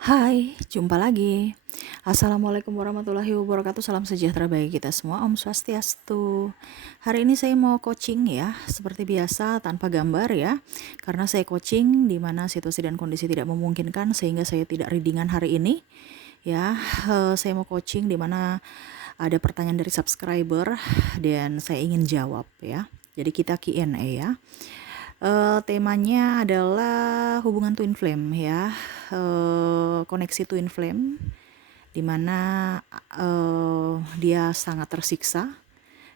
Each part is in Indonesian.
Hai, jumpa lagi. Assalamualaikum warahmatullahi wabarakatuh. Salam sejahtera bagi kita semua. Om Swastiastu. Hari ini saya mau coaching ya, seperti biasa tanpa gambar ya. Karena saya coaching di mana situasi dan kondisi tidak memungkinkan sehingga saya tidak readingan hari ini. Ya, saya mau coaching di mana ada pertanyaan dari subscriber dan saya ingin jawab ya. Jadi kita Q&A ya. Temanya adalah hubungan twin flame ya, koneksi twin flame di mana dia sangat tersiksa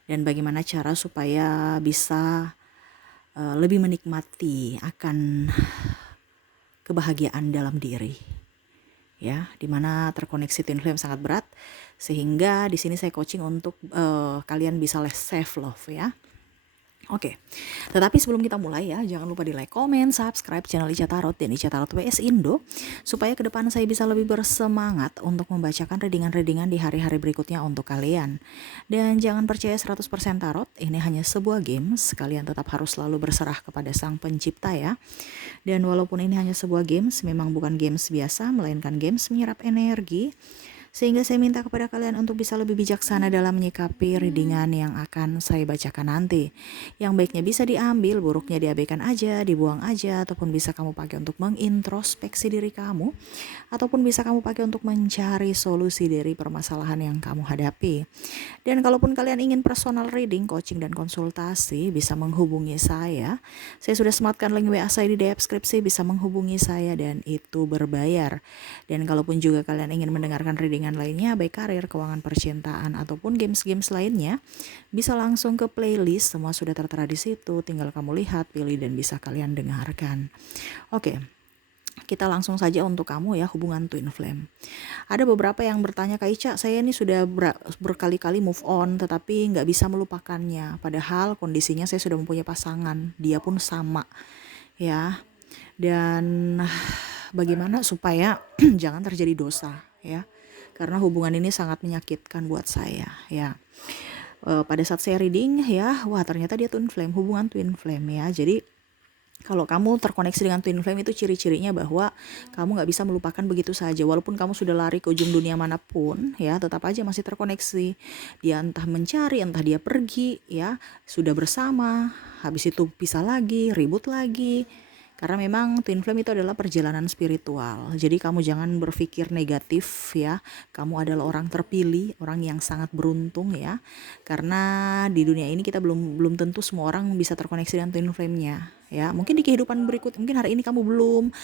dan bagaimana cara supaya bisa lebih menikmati akan kebahagiaan dalam diri ya, di mana terkoneksi twin flame sangat berat sehingga di sini saya coaching untuk kalian bisa self love ya. Oke, tetapi sebelum kita mulai ya, jangan lupa di like, comment, subscribe channel Ica Tarot dan Ica Tarot WS Indo, supaya ke depan saya bisa lebih bersemangat untuk membacakan readingan-readingan di hari-hari berikutnya untuk kalian. Dan jangan percaya 100% tarot, ini hanya sebuah games, kalian tetap harus selalu berserah kepada sang pencipta ya. Dan walaupun ini hanya sebuah games, memang bukan games biasa, melainkan games menyerap energi, sehingga saya minta kepada kalian untuk bisa lebih bijaksana dalam menyikapi readingan yang akan saya bacakan nanti. Yang baiknya bisa diambil, buruknya diabaikan aja, dibuang aja, ataupun bisa kamu pakai untuk mengintrospeksi diri kamu, ataupun bisa kamu pakai untuk mencari solusi dari permasalahan yang kamu hadapi. Dan kalaupun kalian ingin personal reading, coaching, dan konsultasi, bisa menghubungi saya. Saya sudah sematkan link WA saya di deskripsi, bisa menghubungi saya dan itu berbayar. Dan kalaupun juga kalian ingin mendengarkan readingan lainnya, baik karir, keuangan, percintaan, ataupun games-games lainnya, bisa langsung ke playlist, semua sudah tertera di situ, tinggal kamu lihat, pilih, dan bisa kalian dengarkan. Oke, kita langsung saja untuk kamu ya, hubungan twin flame. Ada beberapa yang bertanya, Kak Ica, saya ini sudah berkali-kali move on tetapi nggak bisa melupakannya. Padahal kondisinya saya sudah mempunyai pasangan, dia pun sama ya. Dan bagaimana supaya jangan terjadi dosa ya. Karena hubungan ini sangat menyakitkan buat saya ya. Pada saat saya reading ya, wah ternyata dia twin flame, hubungan twin flame ya. Jadi kalau kamu terkoneksi dengan twin flame itu ciri-cirinya bahwa kamu nggak bisa melupakan begitu saja. Walaupun kamu sudah lari ke ujung dunia manapun ya, tetap aja masih terkoneksi. Dia entah mencari, entah dia pergi ya, sudah bersama, habis itu pisah lagi, ribut lagi. Karena memang twin flame itu adalah perjalanan spiritual. Jadi kamu jangan berpikir negatif ya. Kamu adalah orang terpilih, orang yang sangat beruntung ya. Karena di dunia ini kita belum tentu semua orang bisa terkoneksi dengan twin flame-nya ya. Mungkin di kehidupan berikut, mungkin hari ini kamu belum,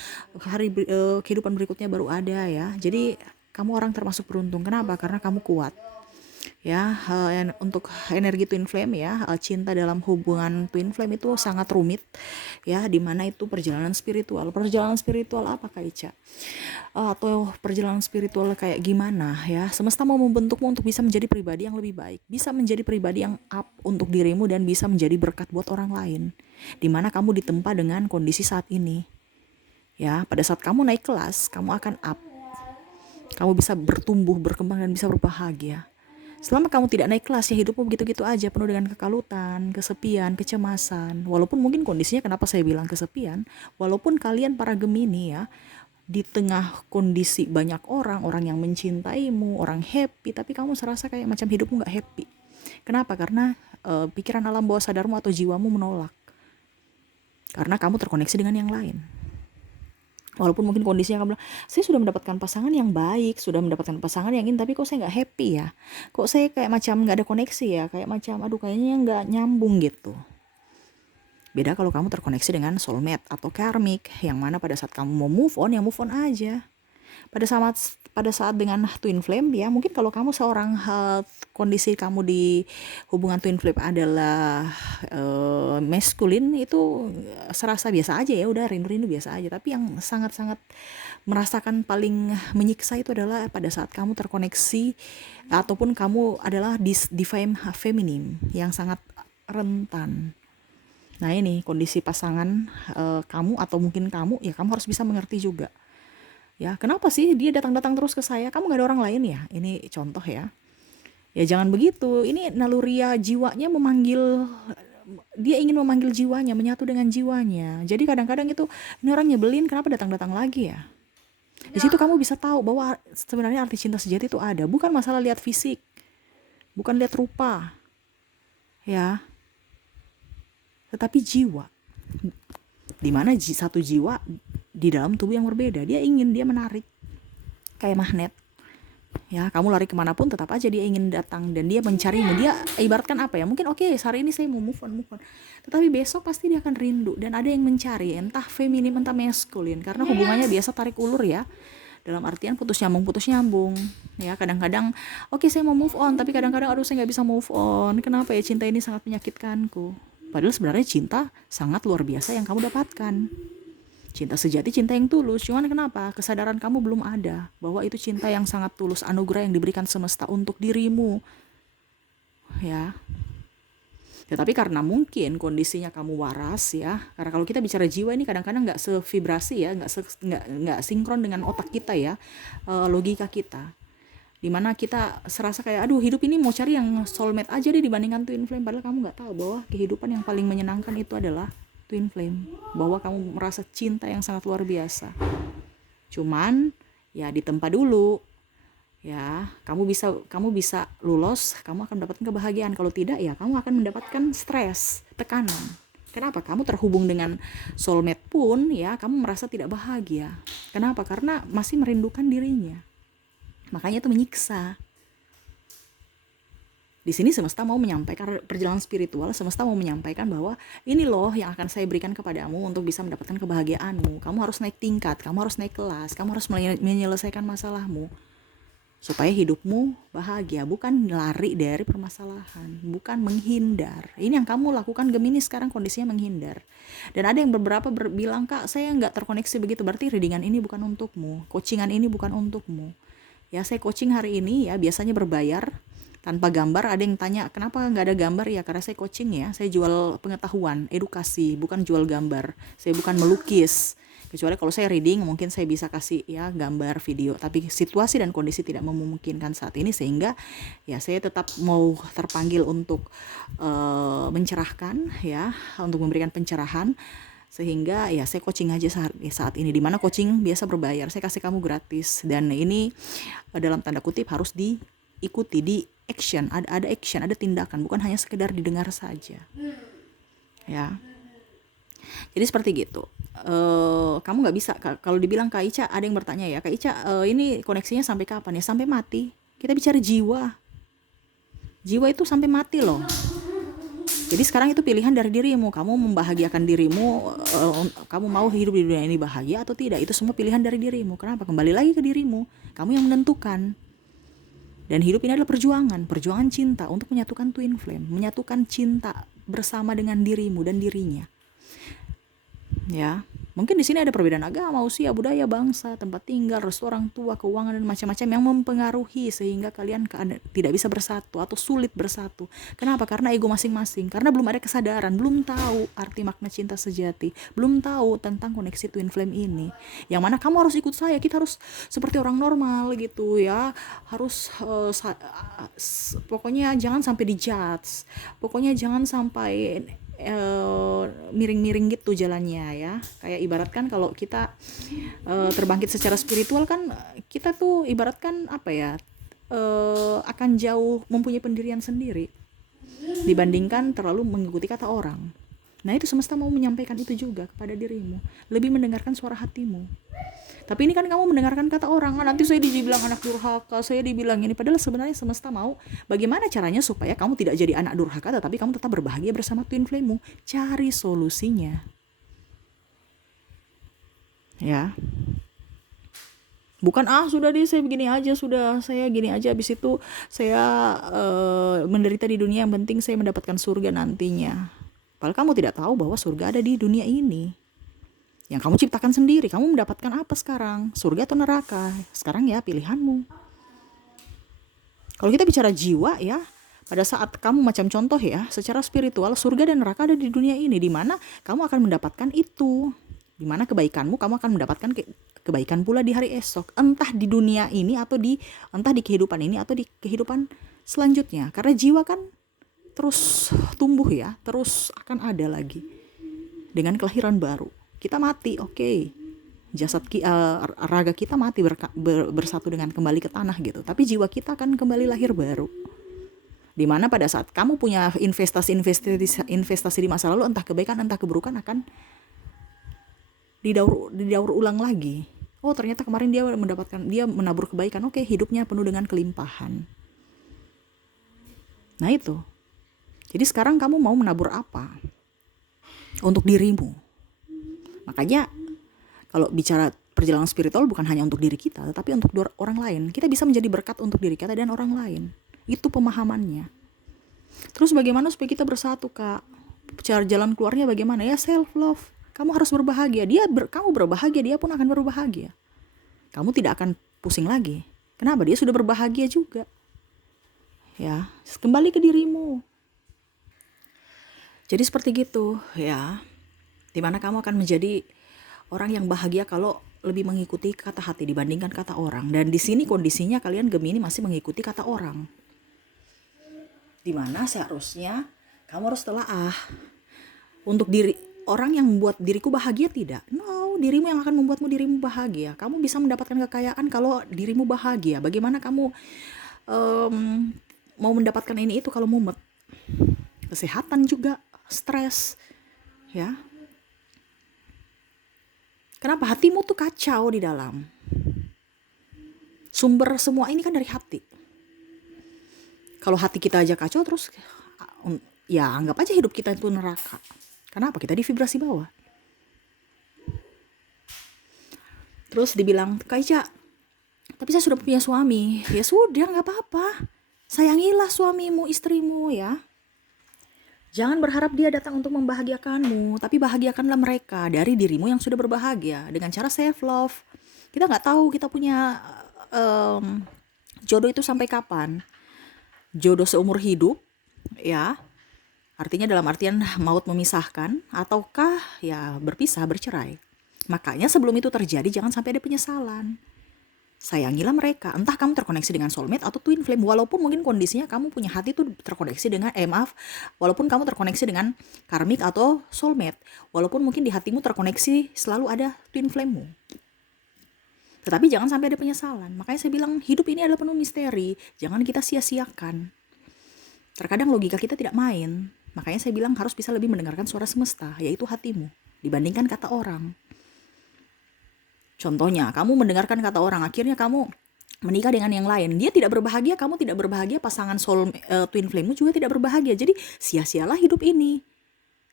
kehidupan berikutnya baru ada ya. Jadi kamu orang termasuk beruntung. Kenapa? Karena kamu kuat ya. Untuk energi twin flame ya, cinta dalam hubungan twin flame itu sangat rumit ya, dimana itu perjalanan spiritual apa Kak Ica? Atau perjalanan spiritual kayak gimana ya, semesta mau membentukmu untuk bisa menjadi pribadi yang lebih baik, bisa menjadi pribadi yang up untuk dirimu dan bisa menjadi berkat buat orang lain, dimana kamu ditempa dengan kondisi saat ini ya. Pada saat kamu naik kelas, kamu akan up, kamu bisa bertumbuh, berkembang, dan bisa berbahagia. Selama kamu tidak naik kelas ya, hidupmu begitu-gitu aja, penuh dengan kekalutan, kesepian, kecemasan. Walaupun mungkin kondisinya, kenapa saya bilang kesepian, walaupun kalian para Gemini ya, di tengah kondisi banyak orang yang mencintaimu, orang happy, tapi kamu serasa kayak macam hidupmu gak happy. Kenapa? Karena pikiran alam bawah sadarmu atau jiwamu menolak. Karena kamu terkoneksi dengan yang lain. Walaupun mungkin kondisinya kamu bilang, saya sudah mendapatkan pasangan yang baik, sudah mendapatkan pasangan yang ini, tapi kok saya gak happy ya, kok saya kayak macam gak ada koneksi ya, kayak macam aduh kayaknya gak nyambung gitu. Beda kalau kamu terkoneksi dengan soulmate atau karmic, yang mana pada saat kamu mau move on, ya move on aja. Pada saat dengan twin flame ya, mungkin kalau kamu seorang kondisi kamu di hubungan twin flame adalah maskulin, itu serasa biasa aja ya, udah rindu-rindu biasa aja. Tapi yang sangat-sangat merasakan paling menyiksa itu adalah pada saat kamu terkoneksi ataupun kamu adalah divine feminine yang sangat rentan. Nah ini kondisi pasangan kamu atau mungkin kamu ya, kamu harus bisa mengerti juga ya, kenapa sih dia datang-datang terus ke saya, kamu gak ada orang lain ya, ini contoh ya. Ya jangan begitu, ini naluriah jiwanya memanggil, dia ingin memanggil jiwanya, menyatu dengan jiwanya. Jadi kadang-kadang itu, ini orang nyebelin, kenapa datang-datang lagi ya. Di situ kamu bisa tahu bahwa sebenarnya arti cinta sejati itu ada. Bukan masalah lihat fisik, bukan lihat rupa, ya, tetapi jiwa. Dimana satu jiwa di dalam tubuh yang berbeda. Dia menarik, kayak magnet. Ya, kamu lari kemanapun tetap aja dia ingin datang dan dia mencarimu. Dia ibaratkan apa ya? Mungkin oke, hari ini saya mau move on. Tetapi besok pasti dia akan rindu dan ada yang mencari, entah feminim entah maskulin. Karena hubungannya biasa tarik ulur ya. Dalam artian putus nyambung. Ya, kadang-kadang oke saya mau move on, tapi kadang-kadang aduh saya nggak bisa move on. Kenapa ya, cinta ini sangat menyakitkanku. Padahal sebenarnya cinta sangat luar biasa yang kamu dapatkan. Cinta sejati, cinta yang tulus. Cuman kenapa? Kesadaran kamu belum ada bahwa itu cinta yang sangat tulus, anugerah yang diberikan semesta untuk dirimu. Ya. Tetapi karena mungkin kondisinya kamu waras ya. Karena kalau kita bicara jiwa ini kadang-kadang nggak sevibrasi ya, nggak sinkron dengan otak kita ya, logika kita. Dimana kita serasa kayak aduh hidup ini mau cari yang soulmate aja deh dibandingkan twin flame. Padahal kamu nggak tahu bahwa kehidupan yang paling menyenangkan itu adalah twin flame, bahwa kamu merasa cinta yang sangat luar biasa. Cuman ya ditempa dulu ya, kamu bisa lulus, kamu akan mendapatkan kebahagiaan. Kalau tidak ya kamu akan mendapatkan stres, tekanan. Kenapa? Kamu terhubung dengan soulmate pun ya kamu merasa tidak bahagia. Kenapa? Karena masih merindukan dirinya. Makanya itu menyiksa. Di sini semesta mau menyampaikan, perjalanan spiritual, semesta mau menyampaikan bahwa ini loh yang akan saya berikan kepadamu untuk bisa mendapatkan kebahagiaanmu. Kamu harus naik tingkat, kamu harus naik kelas, kamu harus menyelesaikan masalahmu supaya hidupmu bahagia, bukan lari dari permasalahan, bukan menghindar. Ini yang kamu lakukan Gemini sekarang, kondisinya menghindar. Dan ada yang beberapa bilang, Kak saya nggak terkoneksi begitu, berarti readingan ini bukan untukmu, coachingan ini bukan untukmu. Ya, saya coaching hari ini ya biasanya berbayar tanpa gambar. Ada yang tanya kenapa nggak ada gambar, ya karena saya coaching ya, saya jual pengetahuan, edukasi, bukan jual gambar. Saya bukan melukis, kecuali kalau saya reading mungkin saya bisa kasih ya gambar, video, tapi situasi dan kondisi tidak memungkinkan saat ini, sehingga ya saya tetap mau terpanggil untuk mencerahkan ya, untuk memberikan pencerahan, sehingga ya saya coaching aja saat ini, dimana coaching biasa berbayar, saya kasih kamu gratis. Dan ini dalam tanda kutip harus diikuti, di action, ada action, ada tindakan, bukan hanya sekedar didengar saja ya. Jadi seperti gitu. Kamu nggak bisa kalau dibilang Kak Ica, ada yang bertanya ya, Kak Ica ini koneksinya sampai kapan ya? Sampai mati. Kita bicara jiwa itu sampai mati loh. Jadi sekarang itu pilihan dari dirimu. Kamu membahagiakan dirimu, kamu mau hidup di dunia ini bahagia atau tidak, itu semua pilihan dari dirimu. Kenapa? Kembali lagi ke dirimu, kamu yang menentukan. Dan hidup ini adalah perjuangan cinta untuk menyatukan twin flame, menyatukan cinta bersama dengan dirimu dan dirinya. Ya, mungkin di sini ada perbedaan agama, usia, budaya, bangsa, tempat tinggal, restu orang tua, keuangan dan macam-macam yang mempengaruhi sehingga kalian tidak bisa bersatu atau sulit bersatu. Kenapa? Karena ego masing-masing, karena belum ada kesadaran, belum tahu arti makna cinta sejati, belum tahu tentang koneksi twin flame ini. Yang mana kamu harus ikut saya, kita harus seperti orang normal gitu ya, harus pokoknya jangan sampai dijudge, pokoknya jangan sampai miring-miring gitu jalannya ya. Kayak ibaratkan kalau kita terbangkit secara spiritual kan, kita tuh ibaratkan apa ya, akan jauh mempunyai pendirian sendiri dibandingkan terlalu mengikuti kata orang. Nah itu semesta mau menyampaikan itu juga kepada dirimu, lebih mendengarkan suara hatimu. Tapi ini kan kamu mendengarkan kata orang, nanti saya dibilang anak durhaka, saya dibilang ini. Padahal sebenarnya semesta mau bagaimana caranya supaya kamu tidak jadi anak durhaka, tetapi kamu tetap berbahagia bersama twin flame-mu. Cari solusinya. Ya. Bukan sudah deh saya begini aja, sudah saya gini aja, habis itu saya menderita di dunia, yang penting saya mendapatkan surga nantinya. Padahal kamu tidak tahu bahwa surga ada di dunia ini yang kamu ciptakan sendiri. Kamu mendapatkan apa sekarang? Surga atau neraka? Sekarang ya pilihanmu. Kalau kita bicara jiwa ya, pada saat kamu macam contoh ya, secara spiritual surga dan neraka ada di dunia ini, di mana kamu akan mendapatkan itu. Di mana kebaikanmu, kamu akan mendapatkan kebaikan pula di hari esok, entah di dunia ini atau entah di kehidupan ini atau di kehidupan selanjutnya. Karena jiwa kan terus tumbuh ya, terus akan ada lagi dengan kelahiran baru. Kita mati, oke. raga kita mati bersatu dengan kembali ke tanah gitu, tapi jiwa kita akan kembali lahir baru. Dimana pada saat kamu punya investasi di masa lalu, entah kebaikan entah keburukan, akan didaur ulang lagi. Oh, ternyata kemarin dia menabur kebaikan, oke, hidupnya penuh dengan kelimpahan. Nah itu. Jadi sekarang kamu mau menabur apa untuk dirimu? Makanya kalau bicara perjalanan spiritual bukan hanya untuk diri kita, tetapi untuk orang lain. Kita bisa menjadi berkat untuk diri kita dan orang lain. Itu pemahamannya. Terus bagaimana supaya kita bersatu, Kak? Cara jalan keluarnya bagaimana? Ya self love. Kamu harus berbahagia. Kamu berbahagia, dia pun akan berbahagia. Kamu tidak akan pusing lagi. Kenapa? Dia sudah berbahagia juga. Ya, kembali ke dirimu. Jadi seperti gitu, ya. Dimana kamu akan menjadi orang yang bahagia kalau lebih mengikuti kata hati dibandingkan kata orang. Dan di sini kondisinya kalian Gemini masih mengikuti kata orang. Dimana seharusnya kamu harus telaah untuk orang yang membuat diriku bahagia, tidak. No, dirimu yang akan membuatmu dirimu bahagia. Kamu bisa mendapatkan kekayaan kalau dirimu bahagia. Bagaimana kamu mau mendapatkan ini itu kalau mumet? Kesehatan juga, stres, ya. Kenapa? Hatimu tuh kacau di dalam. Sumber semua ini kan dari hati. Kalau hati kita aja kacau, terus ya anggap aja hidup kita itu neraka. Kenapa? Kita di vibrasi bawah. Terus dibilang, Kak Ica, tapi saya sudah punya suami. Ya sudah, gak apa-apa. Sayangilah suamimu, istrimu, ya. Jangan berharap dia datang untuk membahagiakanmu, tapi bahagiakanlah mereka dari dirimu yang sudah berbahagia dengan cara self love. Kita gak tahu kita punya jodoh itu sampai kapan. Jodoh seumur hidup, ya. Artinya dalam artian maut memisahkan, ataukah ya berpisah, bercerai. Makanya sebelum itu terjadi jangan sampai ada penyesalan. Sayangilah mereka. Entah kamu terkoneksi dengan soulmate atau twin flame, walaupun mungkin kondisinya kamu punya hati itu terkoneksi dengan walaupun kamu terkoneksi dengan karmik atau soulmate, walaupun mungkin di hatimu terkoneksi selalu ada twin flame-mu. Tetapi jangan sampai ada penyesalan. Makanya saya bilang hidup ini adalah penuh misteri. Jangan kita sia-siakan. Terkadang logika kita tidak main. Makanya saya bilang harus bisa lebih mendengarkan suara semesta, yaitu hatimu, dibandingkan kata orang. Contohnya, kamu mendengarkan kata orang, akhirnya kamu menikah dengan yang lain. Dia tidak berbahagia, kamu tidak berbahagia, pasangan twin flame-mu juga tidak berbahagia. Jadi sia-sialah hidup ini.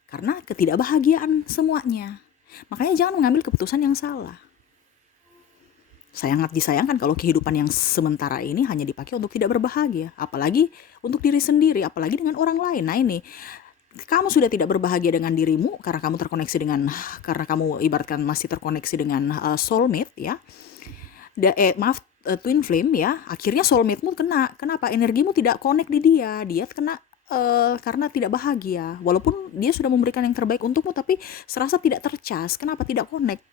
Karena ketidakbahagiaan semuanya. Makanya jangan mengambil keputusan yang salah. Sangat disayangkan kalau kehidupan yang sementara ini hanya dipakai untuk tidak berbahagia, apalagi untuk diri sendiri, apalagi dengan orang lain. Nah ini, kamu sudah tidak berbahagia dengan dirimu karena kamu karena kamu ibaratkan masih terkoneksi dengan soulmate, ya. Twin flame, ya. Akhirnya soulmate-mu kena. Kenapa? Energimu tidak connect di dia kena karena tidak bahagia. Walaupun dia sudah memberikan yang terbaik untukmu, tapi serasa tidak tercas. Kenapa? Tidak connect.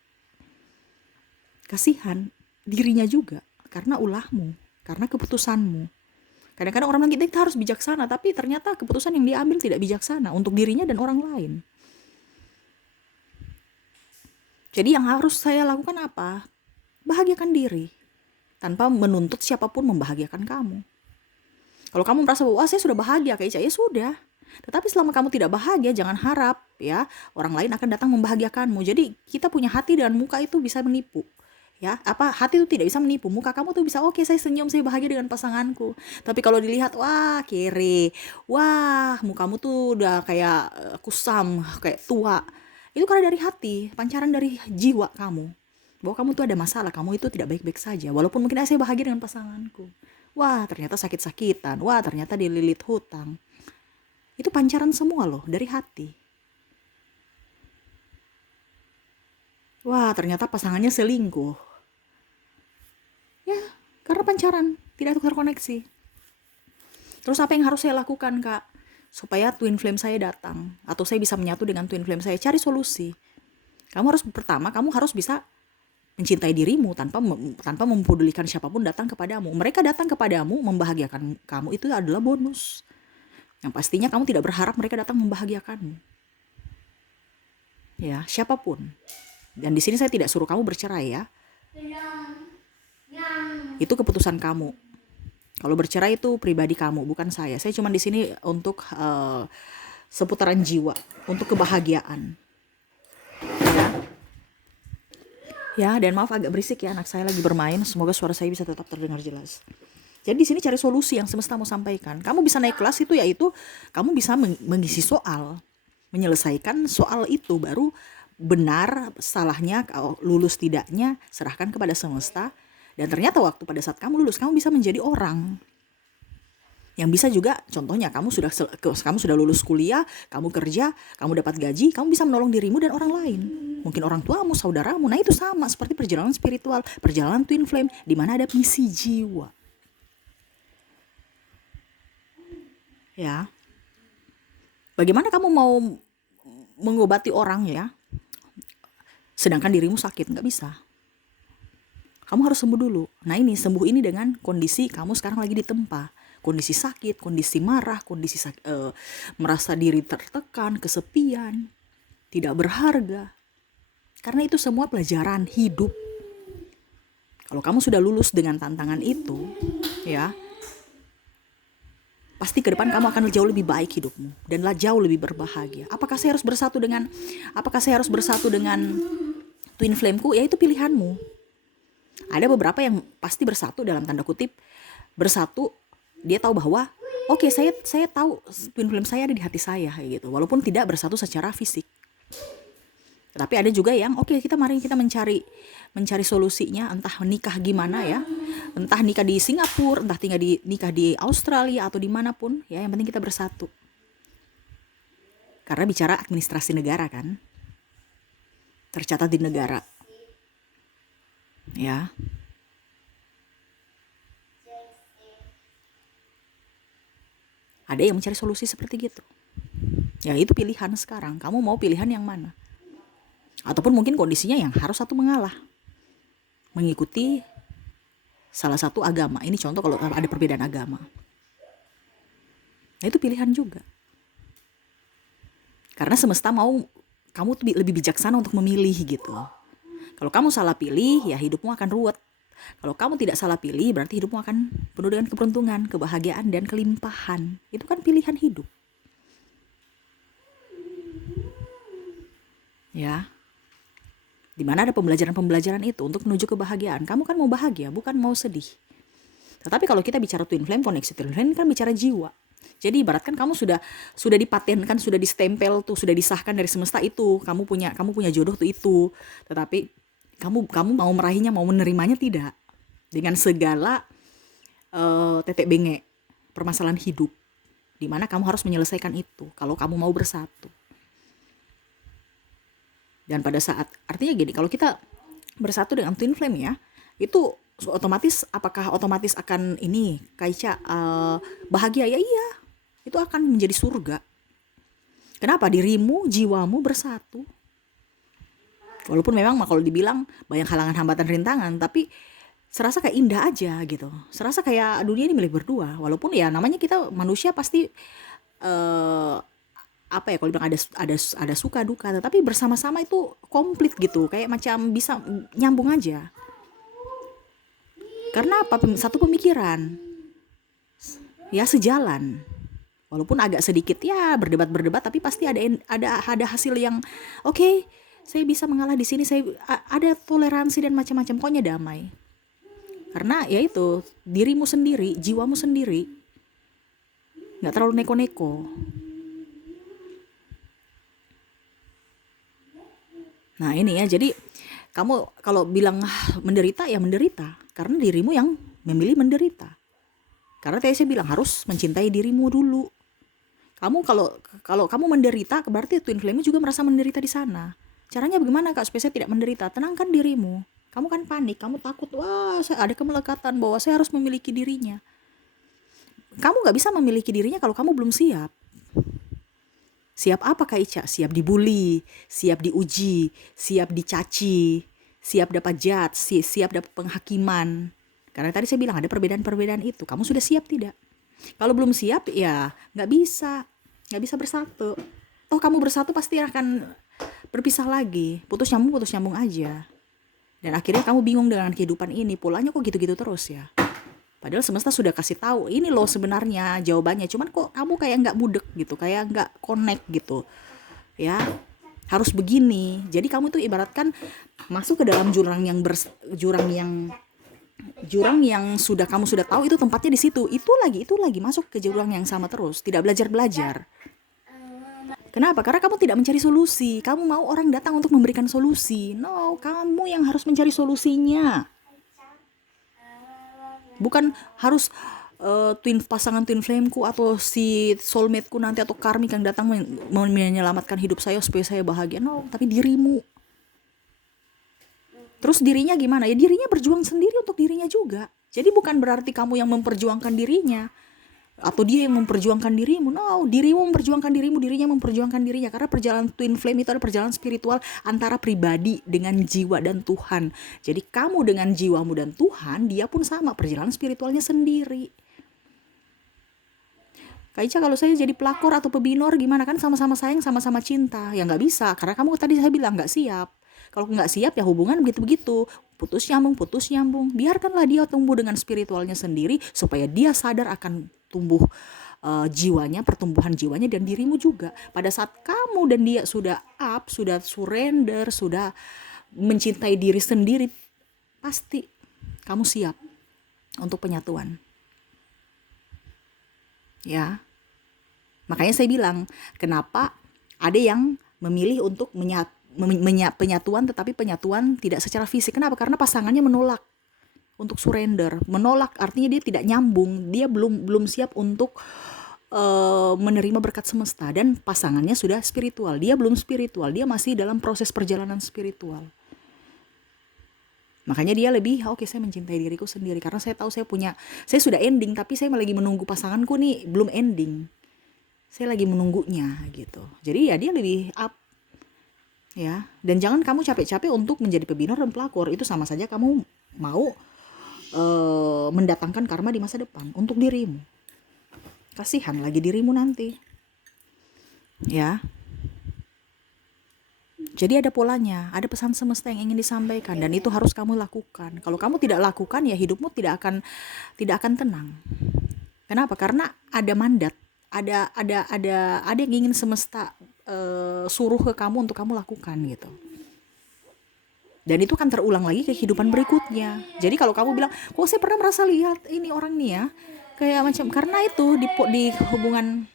Kasihan dirinya juga, karena ulahmu, karena keputusanmu. Kadang-kadang orang bilang kita harus bijaksana, tapi ternyata keputusan yang dia ambil tidak bijaksana untuk dirinya dan orang lain. Jadi yang harus saya lakukan apa? Bahagiakan diri, tanpa menuntut siapapun membahagiakan kamu. Kalau kamu merasa bahwa saya sudah bahagia Kak Ica, ya sudah. Tetapi selama kamu tidak bahagia, jangan harap ya orang lain akan datang membahagiakanmu. Jadi kita punya hati dan muka itu bisa menipu. Ya, hati itu tidak bisa menipu. Muka kamu tuh bisa, oke, saya senyum, saya bahagia dengan pasanganku. Tapi kalau dilihat, wah kere, wah mukamu tuh udah kayak kusam, kayak tua. Itu karena dari hati, pancaran dari jiwa kamu, bahwa kamu tuh ada masalah, kamu itu tidak baik-baik saja. Walaupun mungkin saya bahagia dengan pasanganku. Wah ternyata sakit-sakitan, wah ternyata dililit hutang. Itu pancaran semua loh, dari hati. Wah ternyata pasangannya selingkuh. Ya, karena pancaran tidak terkoneksi. Terus apa yang harus saya lakukan, Kak? Supaya twin flame saya datang, atau saya bisa menyatu dengan twin flame saya. Cari solusi. Kamu harus bisa mencintai dirimu tanpa mempedulikan siapapun datang kepadamu. Mereka datang kepadamu membahagiakan kamu, itu adalah bonus. Yang pastinya kamu tidak berharap mereka datang membahagiakanmu. Ya, siapapun. Dan di sini saya tidak suruh kamu bercerai ya. Itu keputusan kamu. Kalau bercerai itu pribadi kamu, bukan saya. Saya cuma di sini untuk seputaran jiwa, untuk kebahagiaan. Ya. Ya, dan maaf agak berisik ya, anak saya lagi bermain. Semoga suara saya bisa tetap terdengar jelas. Jadi di sini cari solusi yang semesta mau sampaikan. Kamu bisa naik kelas itu yaitu kamu bisa mengisi soal, menyelesaikan soal itu, baru benar salahnya, lulus tidaknya serahkan kepada semesta. Dan ternyata waktu pada saat kamu lulus, kamu bisa menjadi orang yang bisa juga, contohnya kamu sudah lulus kuliah, kamu kerja, kamu dapat gaji, kamu bisa menolong dirimu dan orang lain. Mungkin orang tuamu, saudaramu. Nah itu sama seperti perjalanan spiritual, perjalanan twin flame, di mana ada misi jiwa. Ya, bagaimana kamu mau mengobati orang ya, sedangkan dirimu sakit? Nggak bisa. Kamu harus sembuh dulu. Nah ini, sembuh ini dengan kondisi kamu sekarang lagi ditempa. Kondisi sakit, kondisi marah, kondisi merasa diri tertekan, kesepian, tidak berharga. Karena itu semua pelajaran hidup. Kalau kamu sudah lulus dengan tantangan itu, ya, pasti ke depan kamu akan jauh lebih baik hidupmu dan jauh lebih berbahagia. Apakah saya harus bersatu dengan twin flameku? Ya itu pilihanmu. Ada beberapa yang pasti bersatu, dalam tanda kutip bersatu. Dia tahu bahwa oke, saya tahu twin flame saya ada di hati saya kayak gitu, walaupun tidak bersatu secara fisik. Tapi ada juga yang oke, mari kita mencari solusinya, entah nikah gimana ya, entah nikah di Singapura, entah nikah di Australia atau dimanapun ya, yang penting kita bersatu. Karena bicara administrasi negara kan, tercatat di negara ya. Ada yang mencari solusi seperti gitu. Ya itu pilihan sekarang. Kamu mau pilihan yang mana? Ataupun mungkin kondisinya yang harus satu mengalah, mengikuti salah satu agama. Ini contoh kalau ada perbedaan agama. Nah itu pilihan juga. Karena semesta mau kamu lebih bijaksana untuk memilih gitu. Kalau kamu salah pilih, ya hidupmu akan ruwet. Kalau kamu tidak salah pilih, berarti hidupmu akan penuh dengan keberuntungan, kebahagiaan, dan kelimpahan. Itu kan pilihan hidup. Ya. Dimana ada pembelajaran-pembelajaran itu untuk menuju kebahagiaan. Kamu kan mau bahagia, bukan mau sedih. Tetapi kalau kita bicara twin flame, koneksi twin flame kan bicara jiwa. Jadi ibaratkan kamu sudah dipatenkan, sudah distempel tuh, sudah disahkan dari semesta itu. Kamu punya jodoh tuh itu. Tetapi kamu mau meraihnya, mau menerimanya tidak, dengan segala tetek bengek permasalahan hidup, dimana kamu harus menyelesaikan itu kalau kamu mau bersatu. Dan pada saat, artinya gini, kalau kita bersatu dengan twin flame ya, itu apakah otomatis akan ini Kaica bahagia? Ya iya, itu akan menjadi surga. Kenapa? Dirimu, jiwamu bersatu. Walaupun memang kalau dibilang banyak halangan, hambatan, rintangan, tapi serasa kayak indah aja gitu. Serasa kayak dunia ini milik berdua. Walaupun ya namanya kita manusia pasti kalau bilang ada suka duka, tetapi bersama-sama itu komplit gitu. Kayak macam bisa nyambung aja. Karena apa? Satu pemikiran. Ya sejalan. Walaupun agak sedikit ya berdebat, tapi pasti ada hasil yang oke. Saya bisa mengalah di sini, saya ada toleransi dan macam-macam, pokoknya damai. Karena ya itu, dirimu sendiri, jiwamu sendiri, nggak terlalu neko-neko. Nah ini ya, jadi kamu kalau bilang menderita ya menderita, karena dirimu yang memilih menderita. Karena tadi saya bilang harus mencintai dirimu dulu. Kamu kalau kamu menderita, berarti twin flame juga merasa menderita di sana. Caranya bagaimana Kak supaya saya tidak menderita? Tenangkan dirimu. Kamu kan panik, kamu takut, wah ada kemelekatan bahwa saya harus memiliki dirinya. Kamu gak bisa memiliki dirinya kalau kamu belum siap. Siap apa Kak Ica? Siap dibully, siap diuji, siap dicaci, siap dapat judge, siap dapat penghakiman. Karena tadi saya bilang ada perbedaan-perbedaan itu. Kamu sudah siap tidak? Kalau belum siap ya gak bisa bersatu. Toh kamu bersatu pasti akan berpisah lagi, putus nyambung aja. Dan akhirnya kamu bingung dengan kehidupan ini, polanya kok gitu-gitu terus ya. Padahal semesta sudah kasih tahu, ini loh sebenarnya jawabannya. Cuman kok kamu kayak nggak mudek gitu, kayak nggak connect gitu, ya. Harus begini. Jadi kamu tuh ibaratkan masuk ke dalam jurang yang kamu sudah tahu itu tempatnya di situ. Itu lagi masuk ke jurang yang sama terus, tidak belajar. Kenapa? Karena kamu tidak mencari solusi. Kamu mau orang datang untuk memberikan solusi. No, kamu yang harus mencari solusinya. Bukan harus pasangan twin flameku atau si soulmateku nanti atau karmik yang datang menyelamatkan hidup saya supaya saya bahagia. No, tapi dirimu. Terus dirinya gimana? Ya dirinya berjuang sendiri untuk dirinya juga. Jadi bukan berarti kamu yang memperjuangkan dirinya atau dia yang memperjuangkan dirimu. No, dirimu memperjuangkan dirimu, dirinya memperjuangkan dirinya. Karena perjalanan twin flame itu adalah perjalanan spiritual antara pribadi dengan jiwa dan Tuhan. Jadi kamu dengan jiwamu dan Tuhan, dia pun sama perjalanan spiritualnya sendiri. Kak Ica, kalau saya jadi pelakor atau pebinor gimana? Kan sama-sama sayang, sama-sama cinta. Ya nggak bisa, karena kamu tadi saya bilang nggak siap. Kalau nggak siap ya hubungan begitu-begitu, putus nyambung. Biarkanlah dia tumbuh dengan spiritualnya sendiri supaya dia sadar akan tumbuh jiwanya, pertumbuhan jiwanya dan dirimu juga. Pada saat kamu dan dia sudah sudah surrender, sudah mencintai diri sendiri, pasti kamu siap untuk penyatuan. Ya. Makanya saya bilang, kenapa ada yang memilih untuk penyatuan tetapi penyatuan tidak secara fisik. Kenapa? Karena pasangannya menolak untuk surrender. Menolak artinya dia tidak nyambung, dia belum siap untuk menerima berkat semesta, dan pasangannya sudah spiritual, dia belum spiritual, dia masih dalam proses perjalanan spiritual. Makanya dia lebih oke, saya mencintai diriku sendiri karena saya tahu saya sudah ending, tapi saya lagi menunggu pasanganku nih belum ending. Saya lagi menunggunya gitu. Jadi ya dia lebih up. Ya, dan jangan kamu capek-capek untuk menjadi pebinor dan pelakor. Itu sama saja kamu mau mendatangkan karma di masa depan untuk dirimu. Kasihan lagi dirimu nanti. Ya. Jadi ada polanya, ada pesan semesta yang ingin disampaikan, dan itu harus kamu lakukan. Kalau kamu tidak lakukan, ya hidupmu tidak akan tenang. Kenapa? Karena ada mandat, ada yang ingin semesta suruh ke kamu untuk kamu lakukan gitu. Dan itu akan terulang lagi ke kehidupan berikutnya. Jadi kalau kamu bilang, kok saya pernah merasa lihat ini orang nih ya, kayak macam, karena itu di hubungan,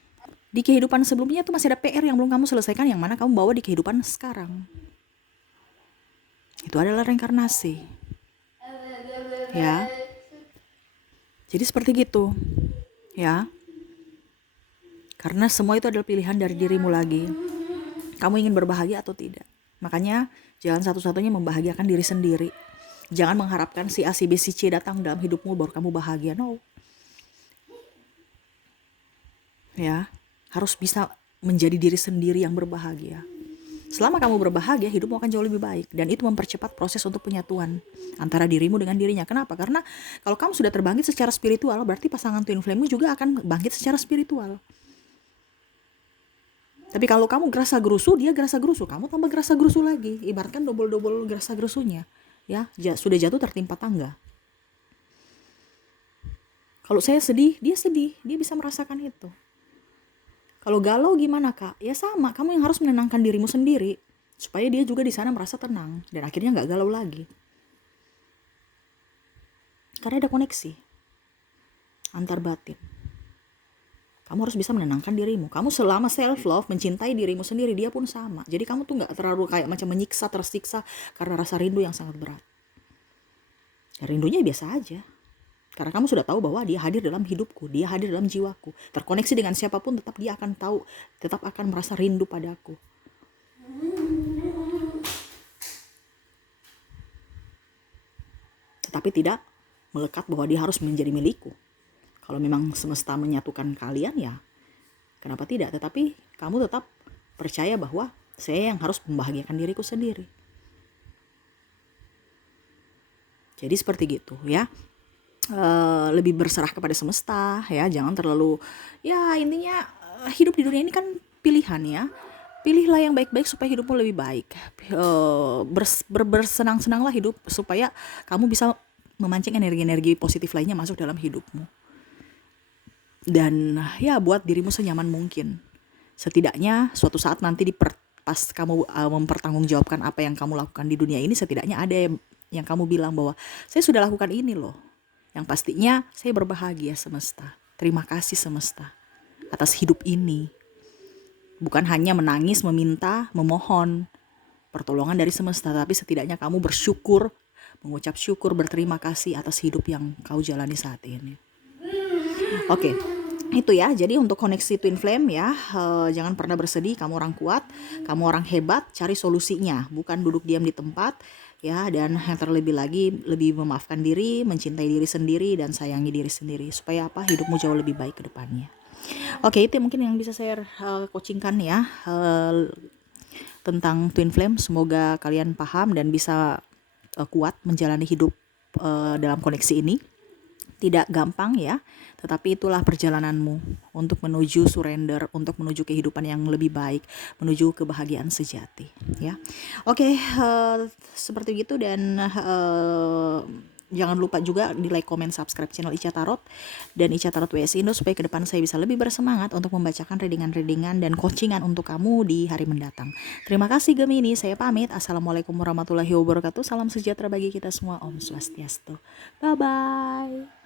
di kehidupan sebelumnya tuh masih ada PR yang belum kamu selesaikan, yang mana kamu bawa di kehidupan sekarang. Itu adalah reinkarnasi. Ya. Jadi seperti gitu. Ya. Karena semua itu adalah pilihan dari dirimu lagi. Kamu ingin berbahagia atau tidak. Makanya jalan satu-satunya membahagiakan diri sendiri. Jangan mengharapkan si A, si B, si C datang dalam hidupmu baru kamu bahagia. No. Ya. Harus bisa menjadi diri sendiri yang berbahagia. Selama kamu berbahagia, hidupmu akan jauh lebih baik. Dan itu mempercepat proses untuk penyatuan antara dirimu dengan dirinya. Kenapa? Karena kalau kamu sudah terbangkit secara spiritual, berarti pasangan twin flame-mu juga akan bangkit secara spiritual. Tapi kalau kamu gerasa gerusu, dia gerasa gerusu, kamu tambah gerasa gerusu lagi. Ibaratkan double gerasa gerusunya. Ya, sudah jatuh tertimpa tangga. Kalau saya sedih, dia bisa merasakan itu. Kalau galau gimana Kak? Ya sama, kamu yang harus menenangkan dirimu sendiri supaya dia juga di sana merasa tenang dan akhirnya nggak galau lagi. Karena ada koneksi antar batin. Kamu harus bisa menenangkan dirimu. Kamu selama self love, mencintai dirimu sendiri, dia pun sama. Jadi kamu tuh nggak terlalu kayak macam menyiksa, tersiksa karena rasa rindu yang sangat berat. Ya, rindunya biasa aja. Karena kamu sudah tahu bahwa dia hadir dalam hidupku, dia hadir dalam jiwaku. Terkoneksi dengan siapapun, tetap dia akan tahu, tetap akan merasa rindu padaku. Tetapi tidak melekat bahwa dia harus menjadi milikku. Kalau memang semesta menyatukan kalian, ya kenapa tidak? Tetapi kamu tetap percaya bahwa saya yang harus membahagiakan diriku sendiri. Jadi seperti gitu ya. Lebih berserah kepada semesta ya, jangan terlalu, ya intinya hidup di dunia ini kan pilihan ya. Pilihlah yang baik-baik supaya hidupmu lebih baik. Bersenang-senanglah hidup supaya kamu bisa memancing energi-energi positif lainnya masuk dalam hidupmu. Dan ya buat dirimu senyaman mungkin. Setidaknya suatu saat nanti pas kamu mempertanggungjawabkan apa yang kamu lakukan di dunia ini, setidaknya ada yang kamu bilang bahwa saya sudah lakukan ini loh. Yang pastinya saya berbahagia semesta. Terima kasih semesta atas hidup ini. Bukan hanya menangis, meminta, memohon pertolongan dari semesta, tapi setidaknya kamu bersyukur, mengucap syukur, berterima kasih atas hidup yang kau jalani saat ini. Oke, itu ya. Jadi untuk koneksi twin flame ya, jangan pernah bersedih. Kamu orang kuat, kamu orang hebat. Cari solusinya, bukan duduk diam di tempat ya. Dan yang terlebih lagi, lebih memaafkan diri, mencintai diri sendiri, dan sayangi diri sendiri. Supaya apa? Hidupmu jauh lebih baik ke depannya. Oke, itu mungkin yang bisa saya coachingkan ya tentang twin flame. Semoga kalian paham dan bisa kuat menjalani hidup dalam koneksi ini. Tidak gampang ya, tetapi itulah perjalananmu untuk menuju surrender, untuk menuju kehidupan yang lebih baik, menuju kebahagiaan sejati ya. Oke, seperti itu. Dan jangan lupa juga di like, comment, subscribe channel Ica Tarot dan Ica Tarot WS Indo supaya ke depan saya bisa lebih bersemangat untuk membacakan readingan-readingan dan coachingan untuk kamu di hari mendatang. Terima kasih Gemini, saya pamit. Assalamualaikum warahmatullahi wabarakatuh. Salam sejahtera bagi kita semua. Om Swastiastu. Bye bye.